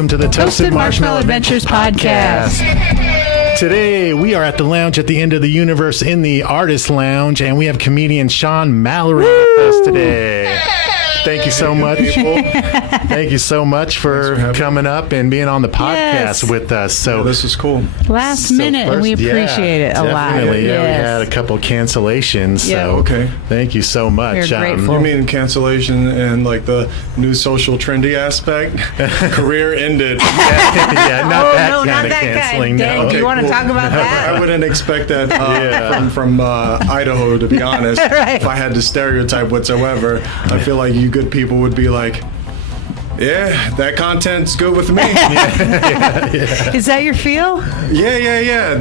welcome to the Toasted Marshmallow Adventures podcast. Today, we are at the lounge at the end of the universe in the Artist Lounge, and we have comedian Sean Mallory with us today. Thank you so much. Thank you so much for coming up and being on the podcast with us. So this is cool. Last minute, and we appreciate it a lot. Definitely. Yeah, we had a couple cancellations. So thank you so much. We're grateful. You mean cancellation and like the new social trendy aspect? Career ended. Not that kind of canceling. Dang, No. do you want to talk about that? I wouldn't expect that from Idaho, to be honest. Right. If I had to stereotype whatsoever, I feel like you good people would be like, yeah, that content's good with me. Is that your feel? Yeah.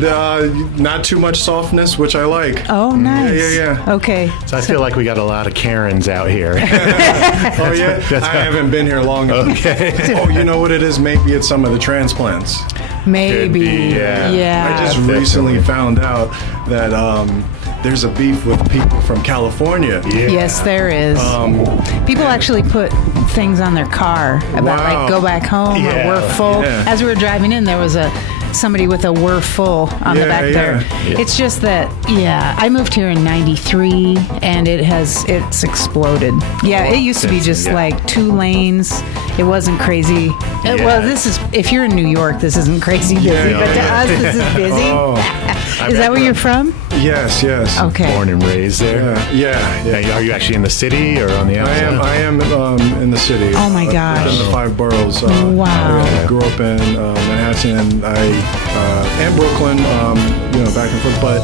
Not too much softness, which I like. Oh, nice. Yeah. Okay. So I feel like we got a lot of Karens out here. Oh, yeah? I haven't been here long enough. Okay. Oh, you know what it is? Maybe it's some of the transplants. Maybe. Could be, yeah. I just recently found out that there's a beef with people from California. Yeah. Yes, there is. People actually put things on their car about like go back home or we're full. Yeah. As we were driving in, there was somebody with a "we're full" on the back there. Yeah. It's just that, I moved here in '93 and it's exploded. Yeah, it used to be just like 2 lanes. It wasn't crazy. Well, if you're in New York, this isn't crazy busy, but to us, this is busy. Is that where you're from? Yes. Okay. Born and raised there. Yeah. Are you actually in the city or on the outside? I am in the city. Oh my gosh. Within the 5 boroughs. Wow. I grew up in Manhattan and Brooklyn, back and forth, but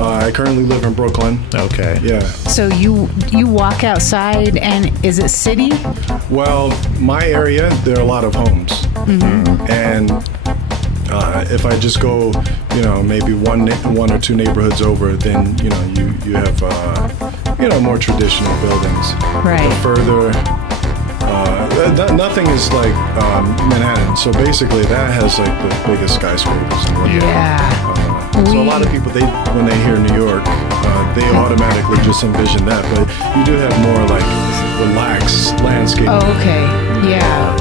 I currently live in Brooklyn. Okay. Yeah. So you walk outside, and is it city? Well, my area, there are a lot of homes. Mm-hmm. And if I just go, maybe one or 2 neighborhoods over, then, you have, more traditional buildings. Right. But further, nothing is like Manhattan. So basically that has like the biggest skyscrapers. So a lot of people, when they hear New York, they automatically just envision that. But you do have more like relaxed landscape. Oh, okay. Yeah.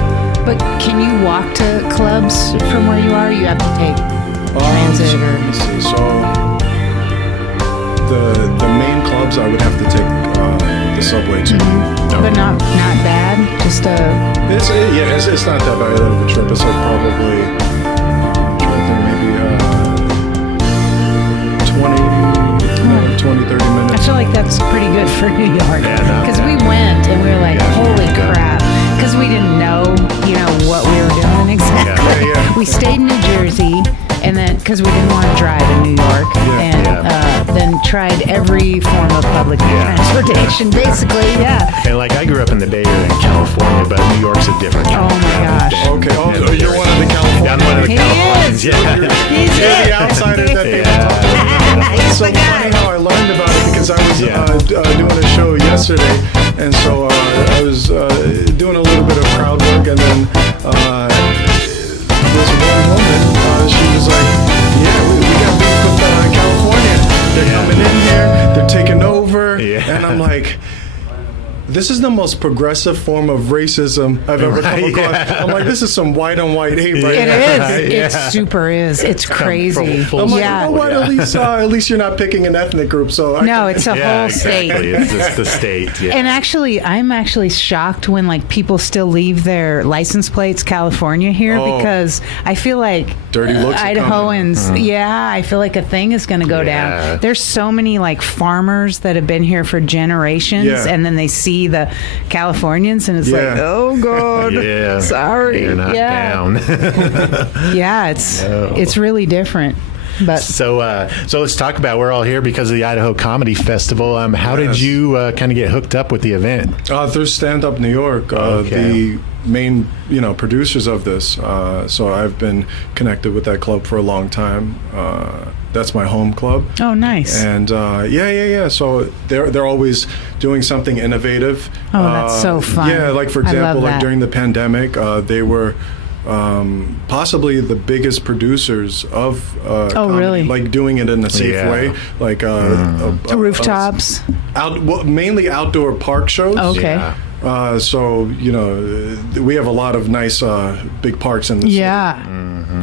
But can you walk to clubs from where you are? You have to take transit or... Let me see. So the main clubs I would have to take the subway to. But not bad. Just It's not that bad of a trip. It's like probably maybe 20, 30 I minutes. feel like that's pretty good for New York. Because we went and we were like, holy crap. Because we didn't know, what we were doing exactly. Yeah. We stayed in New Jersey, and then because we didn't want to drive in New York, then tried every form of public transportation, basically. And like I grew up in the Bay Area in California, but New York's a different kind Oh of my crowd gosh. than- Okay. than Oh, you're one of the Californians. I'm one of the He Californians. is. Yeah. You're the outsider that people talk about. It's so funny how I learned about it because I was doing a show yesterday, and so I was doing a little bit of crowd work, and then this one woman, she was like, we got beef with California. They're coming in here, they're taking over, and I'm like, this is the most progressive form of racism I've ever come across. I'm like, this is some white on white hate right It now. is. It super is. It's crazy. full I'm like, Yeah. you know what? At least you're not picking an ethnic group. So No, it's a whole exactly. state. It's just the state. Yeah. And actually, I'm actually shocked when like people still leave their license plates California here because I feel like Dirty looks are Idahoans. I feel like a thing is going to go down. There's so many like farmers that have been here for generations, and then they see the Californians, and it's like, oh god, sorry, you're not down. it's really different. But so let's talk about, we're all here because of the Idaho Comedy Festival. How did you kind of get hooked up with the event? Through Stand Up New York, the main producers of this. So I've been connected with that club for a long time. That's my home club. Oh, nice. And so they're always doing something innovative. Oh, that's so fun. Yeah, like for example, like during the pandemic, they were possibly the biggest producers of comedy, really? like doing it in a safe way, like rooftops, mainly outdoor park shows. Okay. So, we have a lot of nice big parks in the city. Yeah.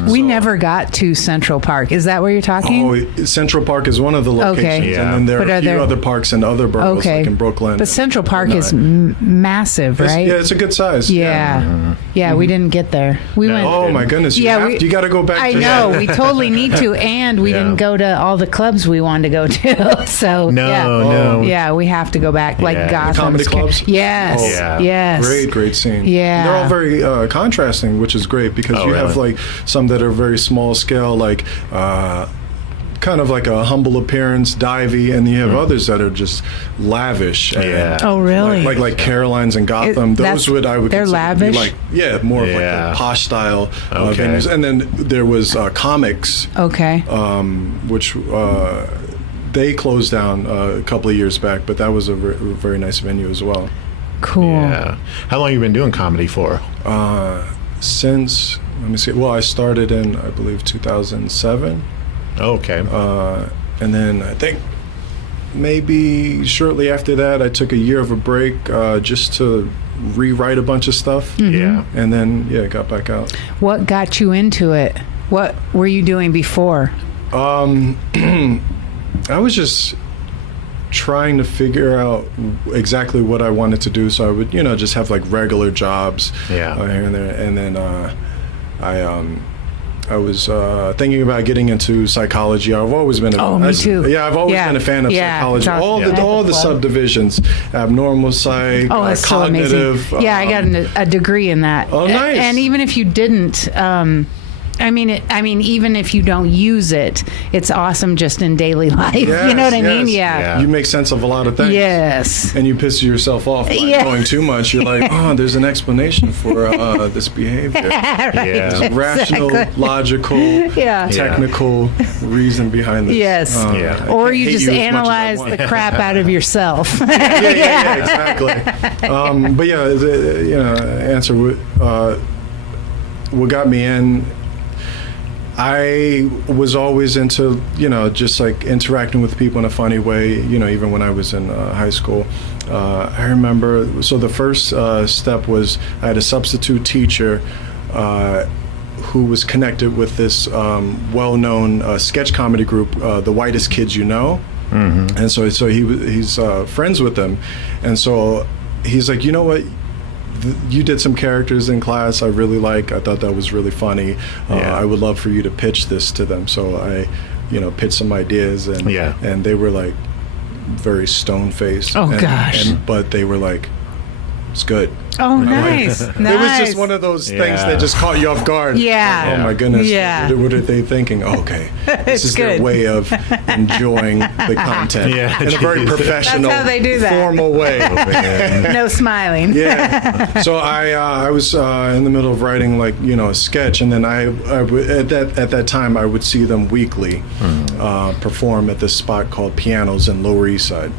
We never got to Central Park. Is that where you're talking? Oh, Central Park is one of the locations. Okay. Yeah. And then there But are are a few there- other parks in other boroughs, like in Brooklyn. But Central Park is whatnot. massive, right? Yeah, it's a good size. Yeah. Yeah, we didn't get there. We No. went. Oh, my goodness. You got to go back I to know. We totally need to. And we Yeah. didn't go to all the clubs we wanted to go to. So, No. Yeah, we have to go back. Like Yeah. Gotham. comedy clubs? Yes. Oh, yeah. Yes. Great scene. Yeah. They're all very contrasting, which is great because Oh, you have really? like some that are very small scale, like kind of like a humble appearance, divey, and you have others that are just lavish. and Yeah. Oh, really? Like Caroline's and Gotham. They're Those I would consider to be lavish? like more of like Yeah. the posh style Okay. venues. And then there was Comics, Okay. which they closed down a couple of years back, but that was a very nice venue as well. Cool. Yeah. How long you been doing comedy for? Since, let me see, well, I started in, I believe, 2007. Okay. And then I think maybe shortly after that, I took a year of a break just to rewrite a bunch of stuff. Yeah. And then, got back out. What got you into it? What were you doing before? I was just trying to figure out exactly what I wanted to do. So I would, just have like regular jobs Yeah. here and there. And then I was thinking about getting into psychology. I've always been Me too. Yeah, I've always been a fan of psychology. it's awesome. All the subdivisions, abnormal psych, Oh, that's so cognitive. amazing. Yeah, I got a degree in that. Oh, nice. And even if you didn't, I mean, even if you don't use it, it's awesome just in daily life. You know what I mean? Yeah. You make sense of a lot of things. Yes. And you piss yourself off by knowing too much. You're like, there's an explanation for this behavior. Yeah. There's a rational, logical, Yeah. technical reason behind this. Yes. Yeah. I Or can't you hate just you as much as I analyze want. the crap out of yourself. yeah, exactly. But answer what got me in. I was always into, just like interacting with people in a funny way, even when I was in high school. I remember, so the first step was I had a substitute teacher who was connected with this well-known sketch comedy group, The Whitest Kids You Know. Mm-hmm. And so he's friends with them. And so he's like, you know what? You did some characters in class I really like. I thought that was really funny. I would love for you to pitch this to them. So I, pitched some ideas, and they were like very stone-faced. Oh, gosh. But they were like, it's good. Oh, nice. It was just one of those things that just caught you off guard. Yeah. Oh my goodness. Yeah. What are they thinking? Okay. This is good. their way of enjoying the content Yeah, in a very Jesus. professional, That's how they do that. formal way. No smiling. Yeah. So I was in the middle of writing a sketch, and then I at that time I would see them weekly perform at this spot called Pianos in Lower East Side.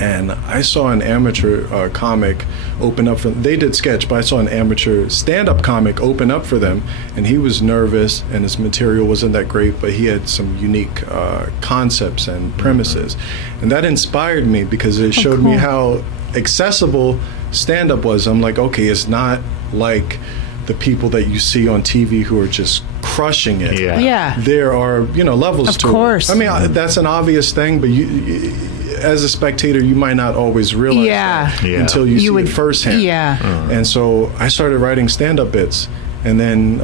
And I saw an amateur comic open up for them. They did sketch, but I saw an amateur stand-up comic open up for them, and he was nervous, and his material wasn't that great, but he had some unique concepts and premises. And that inspired me because it showed me how accessible stand-up was. I'm like, okay, it's not like the people that you see on TV who are just crushing it. Yeah. There are, levels to it. Of course. I mean, that's an obvious thing, but you as a spectator, you might not always realize that until you see it firsthand. Yeah. And so I started writing stand-up bits, and then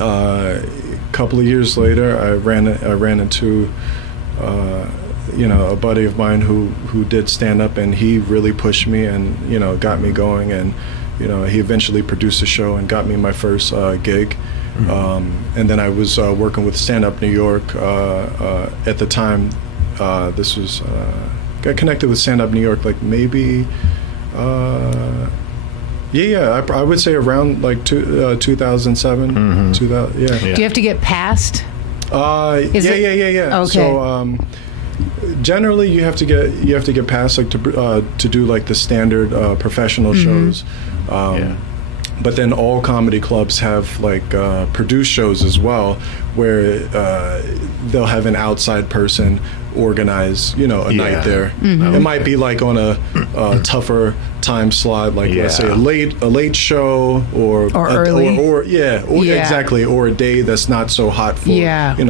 a couple of years later, I ran into a buddy of mine who did stand-up, and he really pushed me and got me going, and he eventually produced a show and got me my first gig. And then I was working with Stand Up New York at the time. This was got connected with Stand Up New York like maybe I would say around like 2007. 2000, Do you have to get past? Yeah. Okay. So generally you have to get past like to do like the standard professional shows. But then all comedy clubs have like produced shows as well, where they'll have an outside person organize, a night there. It might be like on a tougher time slot, like let's say a late show or early. Exactly, or a day that's not so hot for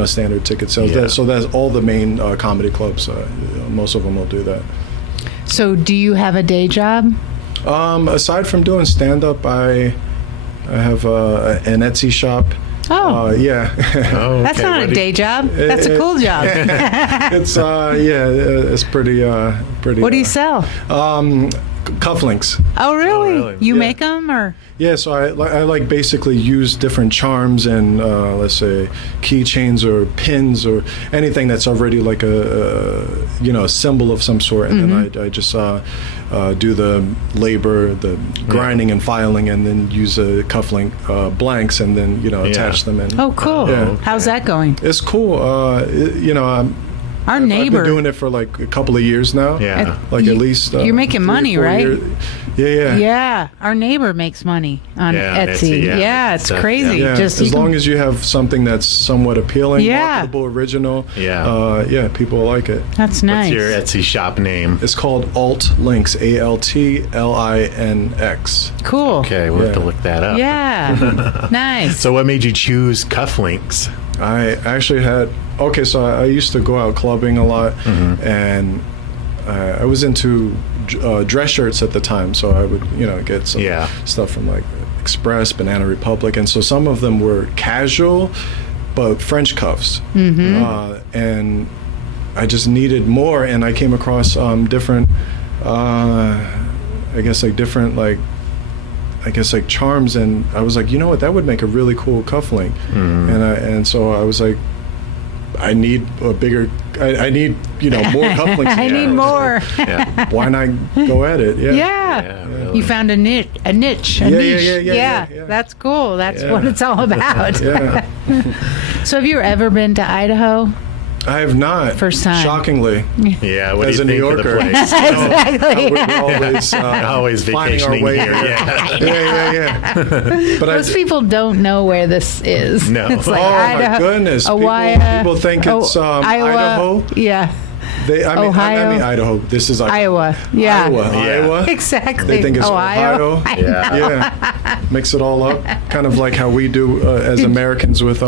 standard ticket sales. So that's all the main comedy clubs. Most of them will do that. So do you have a day job? Aside from doing stand up, I have an Etsy shop. Oh. Yeah. Oh, That's not a day job. That's a cool job. It's it's pretty. What do you sell? Cufflinks. Oh, really? really? You make them, or? Yeah, so I like basically use different charms and let's say keychains or pins or anything that's already like a symbol of some sort, and then I just do the labor, the grinding and filing, and then use a cufflink blanks, and then attach them in. Oh, cool. Yeah. How's that going? It's cool. Our I've neighbor. been doing it for like a couple of years now. Yeah. Like at least. You're making 3 or money, 4 right? years. Yeah. Yeah, our neighbor makes money on Etsy. Yeah. It's crazy. Yeah, Just as long as you have something that's somewhat appealing, Yeah. marketable, original. Yeah. People like it. That's nice. What's your Etsy shop name? It's called Alt Links, ALTLINX. Cool. Okay, we'll have to look that up. Yeah. Nice. So what made you choose cufflinks? I actually so I used to go out clubbing a lot, and I was into dress shirts at the time, so I would get some stuff from like Express, Banana Republic, and so some of them were casual but French cuffs, and I just needed more, and I came across different charms, and I was like, what, that would make a really cool cufflink, and so I was like, I need a bigger. I need more cufflinks. I need more. Why not go at it? Yeah. Really. You found a niche. Yeah. That's cool. That's what it's all about. Yeah. So have you ever been to Idaho? I have not. First time. Shockingly. Yeah, what As do a you New think of the Yorker. place? Exactly. We're Always finding our vacationing way here. Yeah. But Most people don't know where this is. No. It's like oh Idaho, my goodness! Iowa, People think it's Iowa. Idaho. Yeah. I Ohio. mean Idaho. This is Iowa. Yeah. Iowa. Exactly. They think it's Ohio. Yeah. Yeah, mix it all up, kind of like how we do as Americans with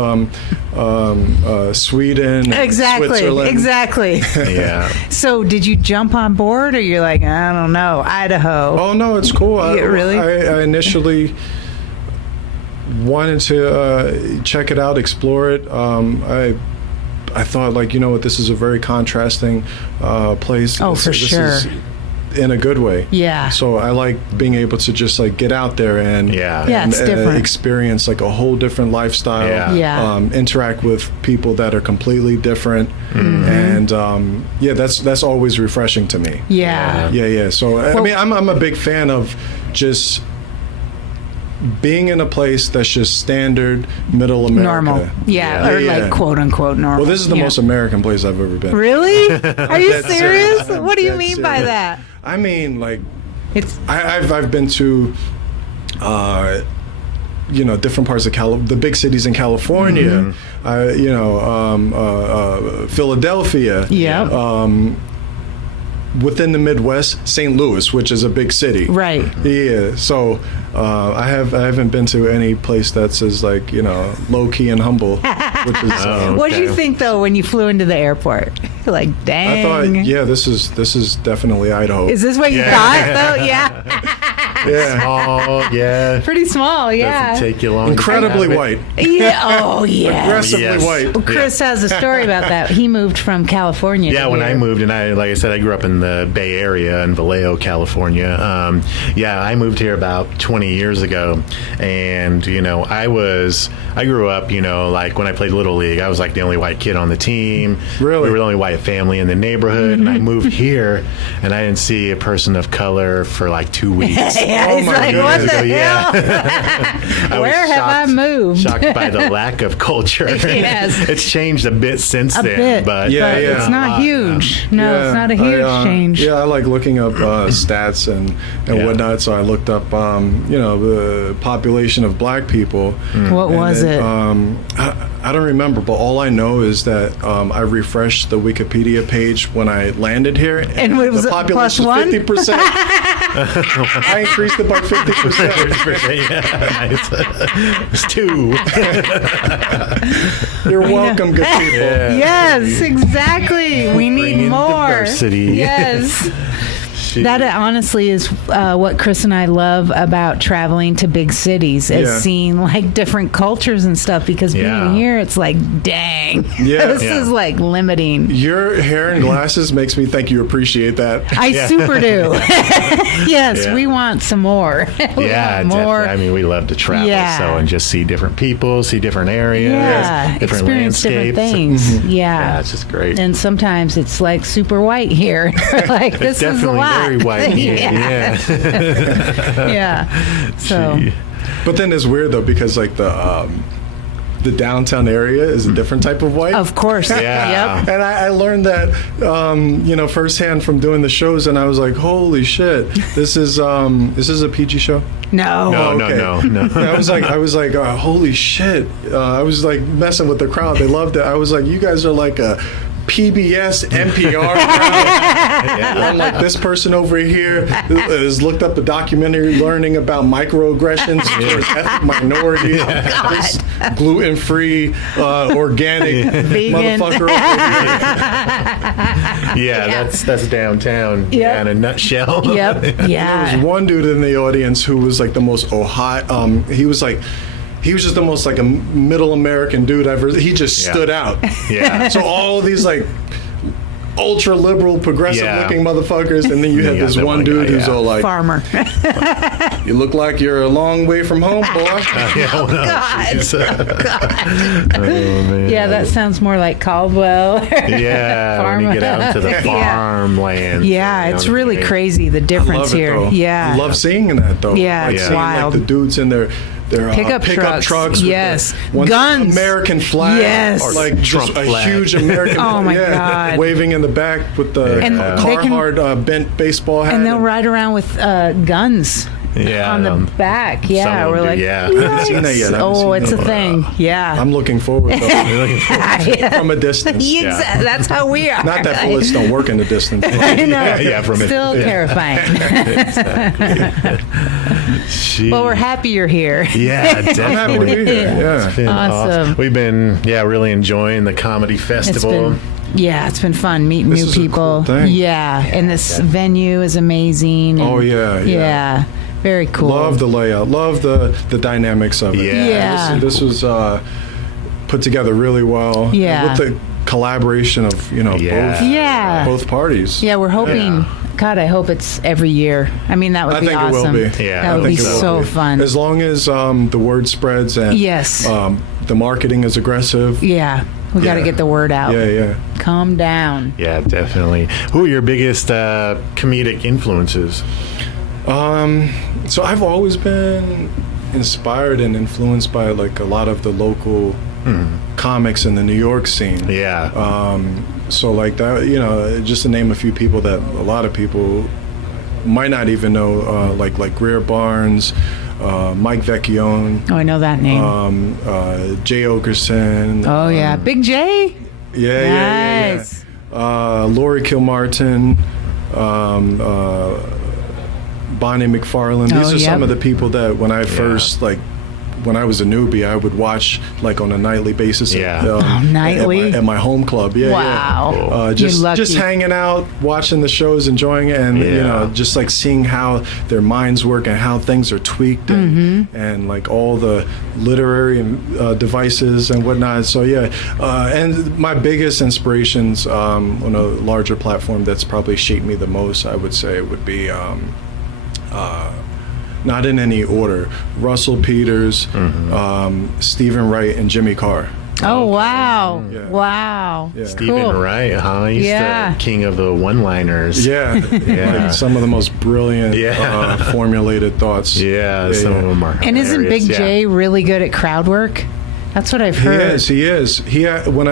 Sweden, Exactly. Switzerland. Exactly. Yeah. So did you jump on board, or you're like, I don't know, Idaho? Oh no, it's cool. Really? I initially wanted to check it out, explore it. I thought, like, this is a very contrasting place. Oh, for sure. Is in a good way. Yeah. So I like being able to just like get out there and it's different. Experience like a whole different lifestyle. Yeah. Interact with people that are completely different, and that's always refreshing to me. Yeah. So I mean, I'm a big fan of just being in a place that's just standard middle America. Normal. Or like quote unquote normal. Well, this is the most American place I've ever been. Really? Are you Dead serious? serious. What do you Dead mean by serious. that? I mean, like, It's I've been to different parts of the big cities in California, Philadelphia. Yeah. Within the Midwest, St. Louis, which is a big city. right. Yeah. So I haven't been to any place that's as like low key and humble, which is. What did you think though when you flew into the airport? Like, dang. I thought, this is definitely Idaho. Is this what you thought though? Yeah. Oh, yeah. Pretty small. Yeah. Doesn't take you long. Incredibly white. Yeah. Oh yeah. Aggressively Yes. white. Well, Chris has a story about that. He moved from California. Yeah, to when here. I moved, and like I said, I grew up in the Bay Area in Vallejo, California. I moved here about 20 years ago, and I grew up, like when I played Little League, I was like the only white kid on the team. Really? We were the only white probably a family in the neighborhood, and I moved here, and I didn't see a person of color for like 2 weeks. Yeah, he's like, what the hell? Where have I moved? Shocked by the lack of culture. Yes. It's changed a bit since then, but it's not huge. No, it's not a huge change. Yeah, I like looking up stats and whatnot. So I looked up, the population of black people. What was it? I don't remember, but all I know is that I refreshed the Wikipedia page when I landed here, and it was the population was 50%. I increased it by 50%. Yeah, nice. It's 2. You're welcome, good people. Yeah. Yes, exactly. We need more diversity. Yes. That honestly is what Chris and I love about traveling to big cities, is seeing like different cultures and stuff, because being here, it's like, dang, this is like limiting. Your hair and glasses makes me think you appreciate that. I super do. Yes, we want some more. We want more. Definitely. I mean, we love to travel, and just see different people, see different areas, different experience landscapes. Different things. Yeah, it's just great. And sometimes it's like super white here. Like, this is a lot. Very white here. Yeah. So, but then it's weird though, because like the downtown area is a different type of white. Of course. Yeah. Yep. And I learned that firsthand from doing the shows, and I was like, holy shit, this is a PG show? No. I was like, holy shit. I was like messing with the crowd. They loved it. I was like, you guys are like a PBS, NPR. I'm like, this person over here has looked up a documentary learning about microaggressions towards ethnic minorities. This gluten-free, organic vegan motherfucker over here. That's downtown. Yeah, in a nutshell. Yep. Yeah. There was one dude in the audience who was like the most Ohio. He was just the most like a middle American dude ever. He just stood out. Yeah. So all of these like ultra liberal, progressive looking motherfuckers, and then you have this one dude who's all like, farmer. You look like you're a long way from home, boy. God. Oh, man. Yeah, that sounds more like Caldwell. When you get out to the farmland. Yeah, it's really crazy, the difference here. Though. Yeah. I love seeing that though. Yeah, like, it's seeing, wild. Like the dudes in their pickup trucks with yes, guns, American flag, yes, like Trump just a flag. huge American oh flag, my God, waving in the back with the Carhartt bent baseball hat, and they'll ride around with guns. On the back, we're like, I haven't seen that yet. It's a thing. Yeah, I'm looking forward to it from a distance. That's how we are. Not that bullets don't work in the distance. I know. From still terrifying. Well, we're happy you're here. Yeah, definitely. I'm happy to be here. Yeah, it's been awesome. We've been really enjoying the comedy festival. It's been fun meeting new people. A cool thing. And this venue is amazing. And very cool. Love the layout. Love the dynamics of it. Yeah. This was put together really well. Yeah. With the collaboration of both parties. Yeah, we're hoping. Yeah. God, I hope it's every year. I mean, that would be awesome. It will be. Yeah, that would be so fun. As long as the word spreads and the marketing is aggressive. Yeah. We got to get the word out. Yeah. Calm down. Yeah, definitely. Who are your biggest comedic influences? So I've always been inspired and influenced by like a lot of the local comics in the New York scene. Yeah. So like that, just to name a few people that a lot of people might not even know, like Greer Barnes, Mike Vecchione. Oh, I know that name. Jay Oakerson. Oh yeah, Big Jay. Yeah. Laurie Kilmartin. Bonnie McFarlane. These are some of the people that when I first when I was a newbie, I would watch like on a nightly basis. Nightly at my home club. Wow. Just hanging out, watching the shows, enjoying it, and just like seeing how their minds work and how things are tweaked, and like all the literary devices and whatnot. So and my biggest inspirations on a larger platform that's probably shaped me the most, I would say, would be. Not in any order. Russell Peters, Stephen Wright, and Jimmy Carr. Oh, wow. Yeah. Wow. Yeah. Stephen Cool. Wright, huh? He's the king of the one-liners. Yeah. Yeah. Like some of the most brilliant formulated thoughts. Yeah, some of them are And isn't Big hilarious. Jay really good at crowd work? That's what I've heard. He is. When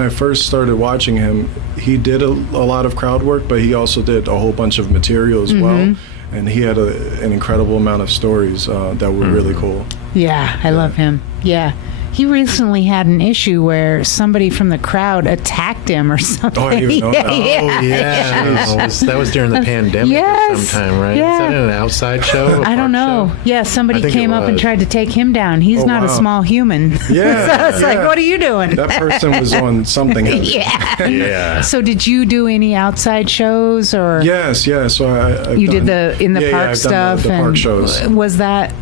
I first started watching him, he did a lot of crowd work, but he also did a whole bunch of material as well. And he had an incredible amount of stories that were really cool. Yeah, I love him. Yeah. He recently had an issue where somebody from the crowd attacked him or something. Oh, I didn't even know that. Oh, yeah. That was during the pandemic Yes. or sometime, right? Yeah. Is that an outside show? I don't know. Yeah, somebody I think came it up and was. tried to take him down. He's not a wow. small human. Yeah. So it's like, what are you doing? That person was on something heavy. Yeah. Yeah. So did you do any outside shows or? Yes, yeah. So I've You done, did in the yeah, park yeah, I've stuff done the park and shows. was that?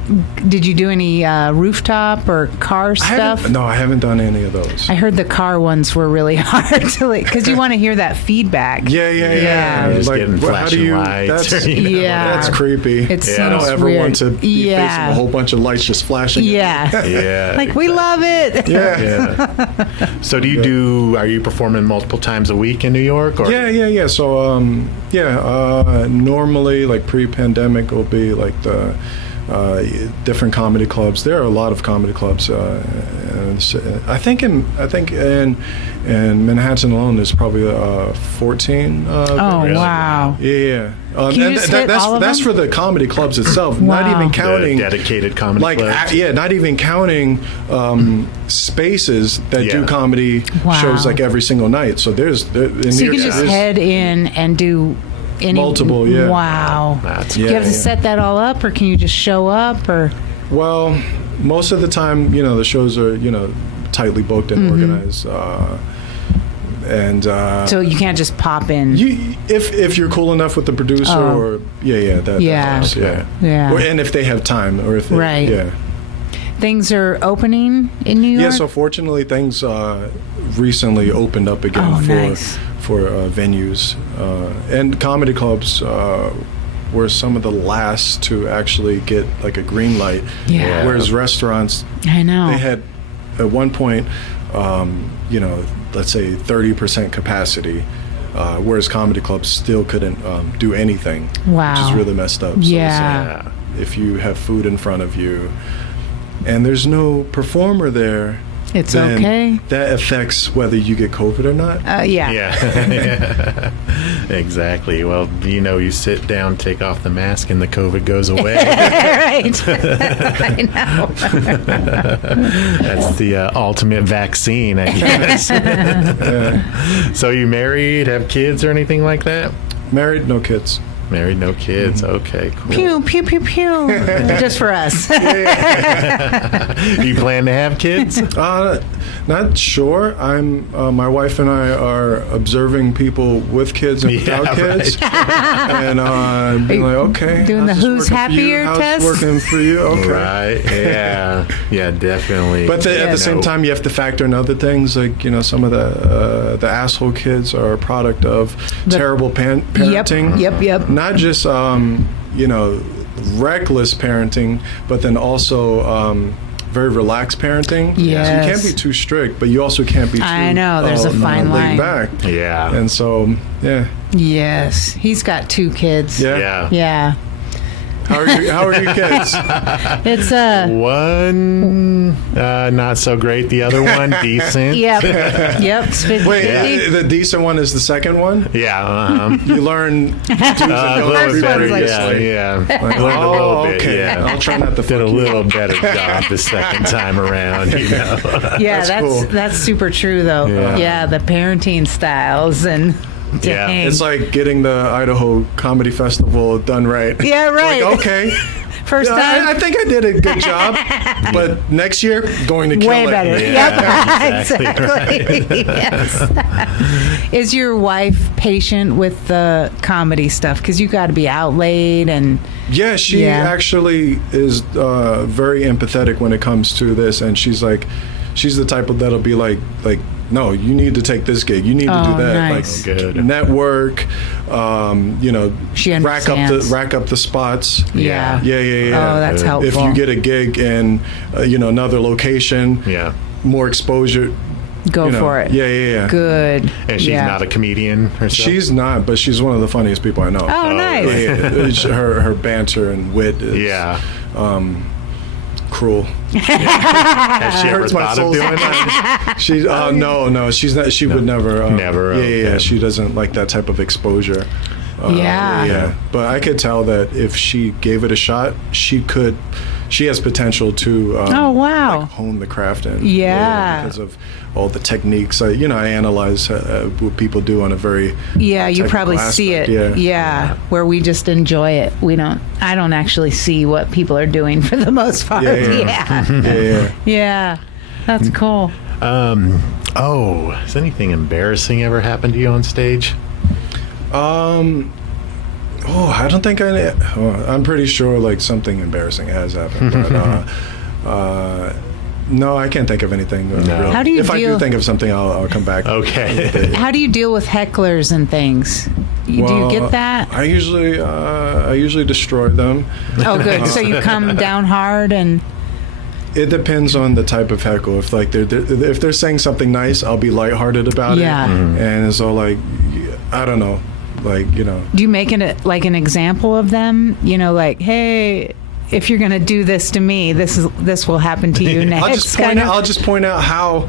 Did you do any rooftop or car stuff? No, I haven't done any of those. I heard the car ones were really hard to because you want to hear that feedback. Yeah. Just Like, getting how flashing do you? That's, That's Yeah. that's creepy. It I don't seems ever weird. want to be facing a whole bunch of lights just flashing. Yeah. Yeah. Like we love it. Yeah. Yeah. So are you performing multiple times a week in New York? Or? Yeah. So, normally, like pre-pandemic, will be like the different comedy clubs. There are a lot of comedy clubs. And I think in Manhattan alone, there's probably 14. Oh Really? wow. Yeah. Can you just hit all of That's them? for the comedy clubs itself. Wow. Not even The counting dedicated comedy like clubs. not even counting spaces that do Yeah. comedy Wow. shows like every single night. So in So New you York can just City, head in and do any Multiple, yeah. Wow. That's Do you have to yeah. set that all up, or can you just show up, or? well, most of the time, the shows are tightly booked and organized. So you can't just pop in. If you're cool enough with the producer, Oh. or that Yeah. helps, Yeah. Or, and if they have time, or if they, Right. yeah. Things are opening in New York. Yeah, so fortunately, things recently opened up again Oh, nice. for venues. And comedy clubs were some of the last to actually get like a green light. Yeah. Whereas restaurants, I know. they had at one point, let's say 30% capacity. Whereas comedy clubs still couldn't do anything, Wow. which is really messed up. So Yeah. it's like, if you have food in front of you and there's no performer there, It's then okay. that affects whether you get COVID or not. Yeah. Yeah. Exactly. Well, you sit down, take off the mask, and the COVID goes away. Right. I know. That's the ultimate vaccine, I guess. So you married, have kids or anything like that? Married, no kids. Married, no kids. Okay, cool. Pew pew pew pew. Just for us. You plan to have kids? Not sure. My wife and I are observing people with kids and without kids, and being like, okay, Doing the how's this who's working for you? happier How's test? it working for you? Okay. Right. Yeah, definitely. But at the same time, you have to factor in other things, like some of the asshole kids are a product of terrible parenting. Yep. Not just reckless parenting, but then also very relaxed parenting. Yes. So you can't be too strict, but you also can't be too I know, there's a fine line. laid back. Yeah. And so Yes. He's got 2 kids. yeah. Yeah. How are your kids? It's One, not so great. The other one, decent. Yep. It's 50. Wait, the decent one is the second one? Yeah. You learn do's and A don'ts little bit better. previously. Yeah. Like, Learned a little bit. okay. Yeah. I'll try not to Did a fuck you little up. better job the second time around. Yeah, That's cool. that's super true though. Yeah. Yeah, the parenting styles and Yeah. dang. It's like getting the Idaho Comedy Festival done right. Yeah, right. Like, okay. First Yeah, time. I think I did a good job, but next year, going to kill Way it. better. Yeah, Yep. exactly. Yes. Is your wife patient with the comedy stuff? Because you got to be out late and. Yeah, she actually is very empathetic when it comes to this, and she's the type of that'll be like, no, you need to take this gig. You need to do that. Nice. Oh, good. Network. She rack understands. up the spots. Yeah. Yeah. Oh, that's helpful. If you get a gig in another location, Yeah. more exposure. Go for it. Yeah. Good. And she's not a comedian herself? She's not, but she's one of the funniest people I know. Oh, nice. Yeah. Her banter and wit is cruel. Has she ever thought of doing that? She's no, she's not. She would never. Never. Yeah. She doesn't like that type of exposure. But I could tell that if she gave it a shot, she has potential to like hone the craft in. Because of all the techniques. I analyze what people do on a very you probably see it. Where we just enjoy it. I don't actually see what people are doing for the most part. Yeah. That's cool. Has anything embarrassing ever happened to you on stage? I don't think I'm pretty sure like something embarrassing has happened, but no, I can't think of anything. Really. How do you I do think of something, I'll come back. Okay. How do you deal with hecklers and things? Do you get that? I usually destroy them. Oh, good. So you come down hard and. It depends on the type of heckle. If they're saying something nice, I'll be lighthearted about it. And it's all like, I don't know. Do you make it like an example of them? Like, hey, if you're gonna do this to me, this will happen to you next. I'll just point out how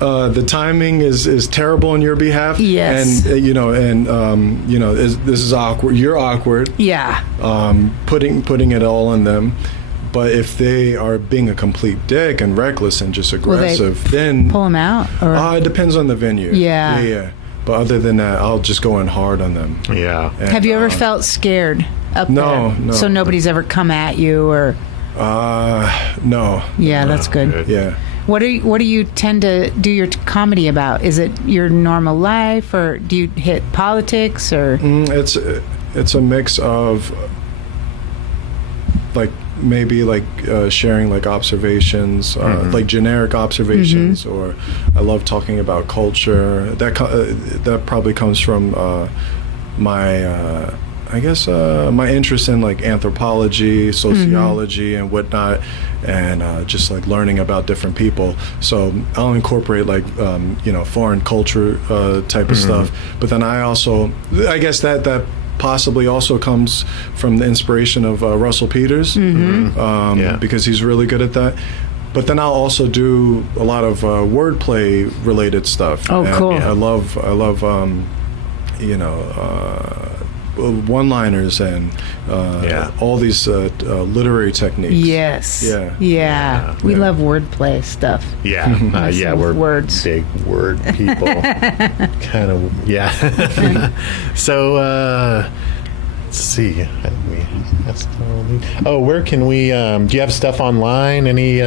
the timing is terrible on your behalf. Yes. And this is awkward. You're awkward. Yeah. Putting it all on them. But if they are being a complete dick and reckless and just aggressive, then pull them out. Or? It depends on the venue. Yeah. But other than that, I'll just go in hard on them. Yeah. And, have you ever felt scared up there? No. So nobody's ever come at you or? No. Yeah, that's good. Yeah. What do you tend to do your comedy about? Is it your normal life, or do you hit politics, or? It's a mix of like maybe like sharing like observations, like generic observations, or I love talking about culture. That probably comes from my my interest in like anthropology, sociology, and whatnot, and just like learning about different people. So I'll incorporate like foreign culture type of stuff. But then I guess that possibly also comes from the inspiration of Russell Peters, because he's really good at that. But then I'll also do a lot of wordplay related stuff. Oh, and cool! I love one-liners and all these literary techniques. Yes. Yeah. We love wordplay stuff. Yeah. We're words. Big word people. Kind of. So let's see. Where can we? Do you have stuff online? Any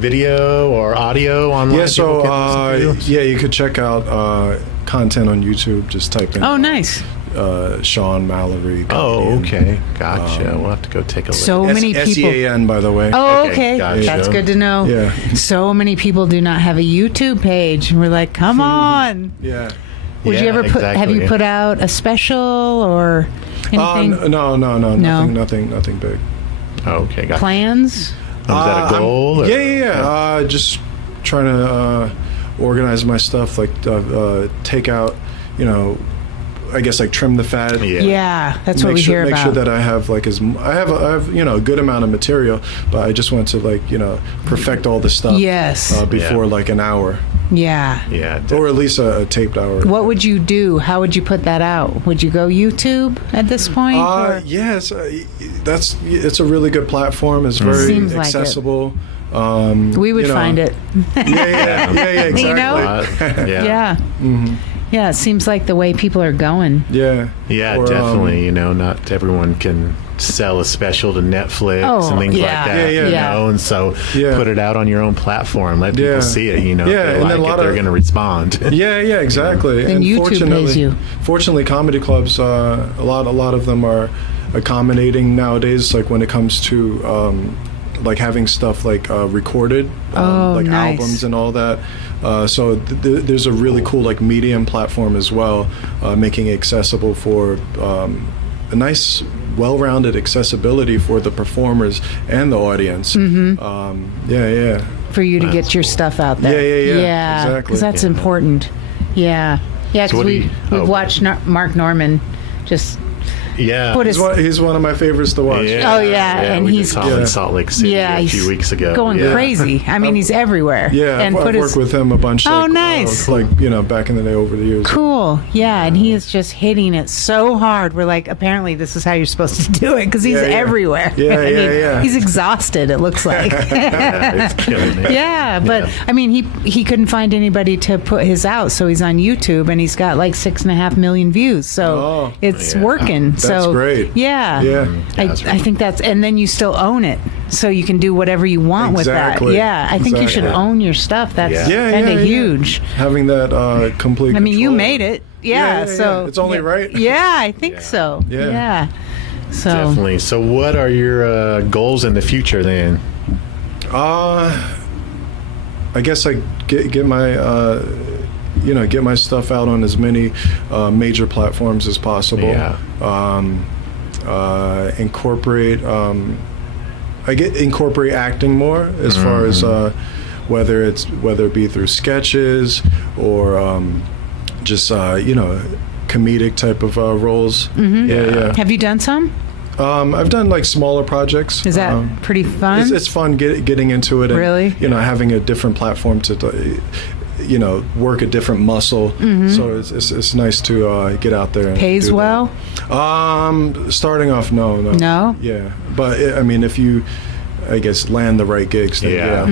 video or audio online? Yeah. So you could check out content on YouTube. Just type in. Oh, nice. Sean Mallory. Comedian. Oh, okay. Gotcha. We'll have to go take a look. So many people. SEAN, by the way. Oh, okay. Gotcha. That's good to know. Yeah. So many people do not have a YouTube page. And we're like, come on. Yeah. Would you ever have you put out a special or anything? No. Nothing big. Oh, okay. Gotcha. Plans? Is that a goal? Yeah. Just trying to organize my stuff, like take out, I guess like trim the fat. Yeah, that's what we hear about. Make sure that I have like I have a good amount of material, but I just want to like perfect all the stuff. Yes. Before like an hour. Yeah. Yeah. Or at least a taped hour. What would you do? How would you put that out? Would you go YouTube at this point? Yes, it's a really good platform. It's very accessible. We would find it. Yeah, exactly. Yeah. Yeah, it seems like the way people are going. Yeah. Yeah, definitely. Not everyone can sell a special to Netflix and things like that. And so put it out on your own platform. Let people see it. If they like it, they're going to respond. Yeah, exactly. And YouTube pays you. Fortunately, comedy clubs, a lot of them are accommodating nowadays. Like when it comes to like having stuff like recorded, like nice. albums and all that. So there's a really cool like Medium platform as well, making it accessible for a nice, well-rounded accessibility for the performers and the audience. for you to get your stuff out there. Yeah, Yeah, exactly. because that's important. Yeah. Yeah, So because what do you- we've watched Mark Norman just Yeah. put his... He's one of my favorites to watch. Oh, yeah, and we he's- just saw him in Salt Lake City a he's few weeks ago. going crazy. I mean, he's everywhere. Yeah, and I've worked with him a bunch. Oh, nice. Like, back in the day over the years. Cool. Yeah, and he is just hitting it so hard. We're like, apparently this is how you're supposed to do it because he's Yeah, yeah. everywhere. Yeah, I mean, yeah. He's exhausted, it looks like. Yeah, it's killing it. Yeah, but I mean, he couldn't find anybody to put his out, so he's on YouTube and he's got like 6.5 million views. So it's working. That's so great. Yeah. Yeah. I think that's, and then you still own it, so you can do whatever you want with that. Exactly. Yeah, I think you should Exactly. own your stuff. That's Yeah. kind of huge. Having that complete. I mean, you control. made it. Yeah, so it's only right. Yeah, I think so. Yeah. Yeah. So Definitely. So, what are your goals in the future then? I guess I get my get my stuff out on as many major platforms as possible. Yeah. Incorporate incorporate acting more as far as whether it be through sketches or just comedic type of roles. Yeah. have you done some? I've done like smaller projects. Is that pretty fun? It's fun getting into it and Really? having a different platform to work a different muscle. So it's nice to get out there and Pays do that. well? Starting off, no. No? Yeah, but if you, I guess, land the right gigs, then yeah.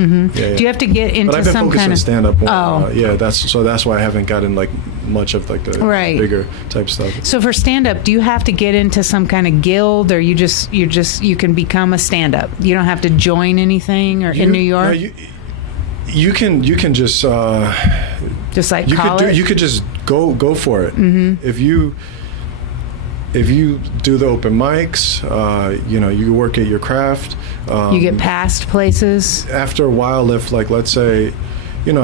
Do you have to get into But I've been some focused kind on of stand-up more. Oh. That's why I haven't gotten like much of like the Right. bigger type stuff. So for stand-up, do you have to get into some kind of guild, or you can become a stand-up? You don't have to join anything, or in New York? No, you can just Just like you call could it? you could just go for it. If you do the open mics, you work at your craft. You get past places? After a while, if like let's say, it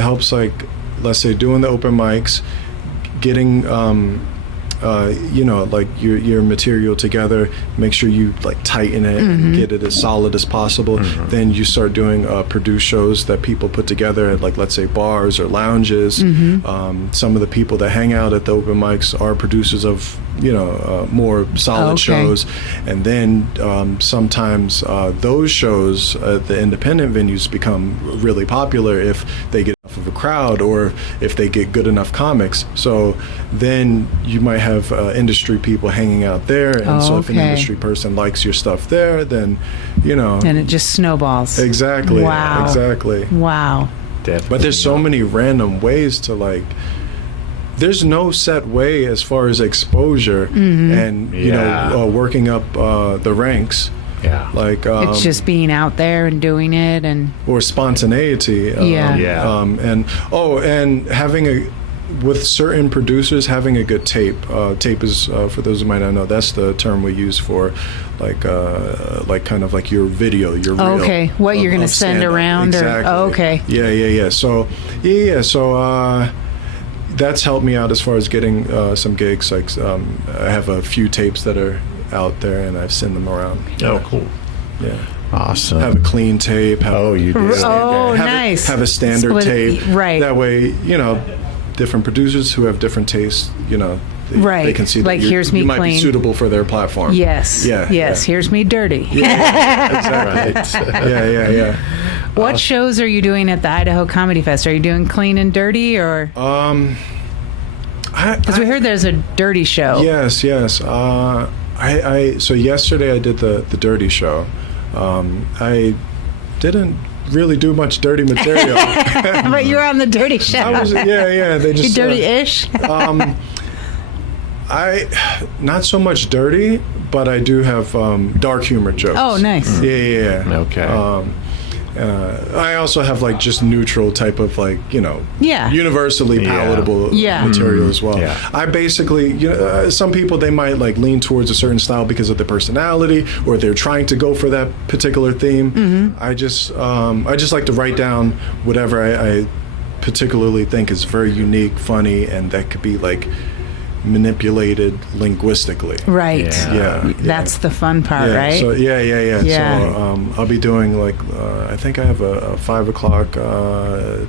helps like let's say doing the open mics, getting like your material together, make sure you like tighten it and get it as solid as possible. Then you start doing produced shows that people put together at like let's say bars or lounges. Some of the people that hang out at the open mics are producers of more solid shows, and then sometimes those shows at the independent venues become really popular if they get enough of a crowd or if they get good enough comics. So then you might have industry people hanging out there, and so if an industry person likes your stuff there, then And it just snowballs. exactly. Wow. Exactly. Wow. Definitely. But there's so many random ways to like. There's no set way as far as exposure and working up the ranks. Yeah. Like It's just being out there and doing it, and or spontaneity. And having with certain producers, having a good tape. Tape is for those who might not know, that's the term we use for like kind of like your video, your reel. Okay, what you're gonna send stand-up. around, Exactly. or okay. Yeah. So that's helped me out as far as getting some gigs. Like I have a few tapes that are out there, and I've sent them around. Oh, cool. Yeah. Awesome. Have a clean tape. You do. Nice. Have a standard Split- tape. right. That way, different producers who have different tastes, they can see that Like, here's me you might clean. be suitable for their platform. Yes. Yeah. Yes. Here's me dirty. Exactly. Yeah. What shows are you doing at the Idaho Comedy Fest? Are you doing clean and dirty, or? Because we heard there's a dirty show. Yes. So yesterday I did the dirty show. I didn't really do much dirty material. But you're on the dirty show. I was, yeah. They just You dirty-ish? I not so much dirty, but I do have dark humor jokes. Oh, nice. Yeah. Okay. I also have like just neutral type of like universally palatable material as well. Yeah. I basically some people they might like lean towards a certain style because of their personality or they're trying to go for that particular theme. I just like to write down whatever I particularly think is very unique, funny, and that could be like manipulated linguistically. Right. Yeah. That's the fun part, Yeah, right? So yeah. Yeah. So I'll be doing like I think I have a 5 o'clock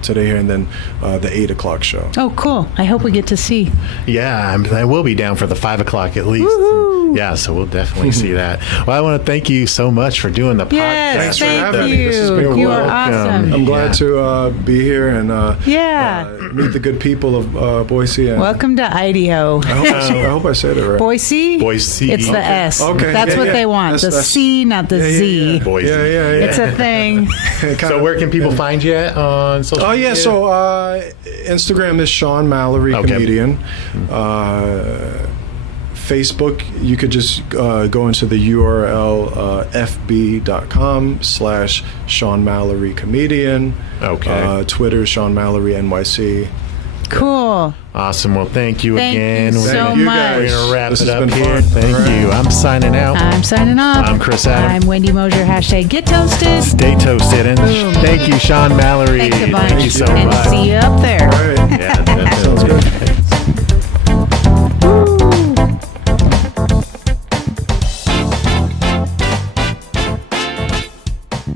today here, and then the 8 o'clock show. Oh, cool. I hope we get to see. Yeah, I will be down for the 5 o'clock at least. Woohoo. Yeah, so we'll definitely see that. Well, I want to thank you so much for doing the podcast. Yes, Thanks for thank having me. This has been you. cool. You are Welcome. awesome. I'm glad to be here and Yeah. meet the good people of Boise. And Welcome to Idaho. I hope I said it right. Boise? Boise. It's the Okay. S. Okay. That's Yeah, what yeah. they want. The That's- C, not the Z. Boise. Yeah. It's a thing. So where can people find you at on social Oh media? yeah, so Instagram is Sean Mallory Okay. Comedian. Facebook, you could just go into the URL fb.com/Sean Mallory Comedian. Okay. Twitter, Sean Mallory NYC. Cool. Awesome. Well, thank you Thank again. you We're so gonna- much. We're going to wrap This it has up been here. fun. Thank All right. you. I'm signing out. I'm signing off. I'm Chris Adams. I'm Wendy Mosier. # Get Toasted. Stay toasted. And Boom. thank you, Sean Mallory. Thanks a bunch. Thank you so and much. see you up there.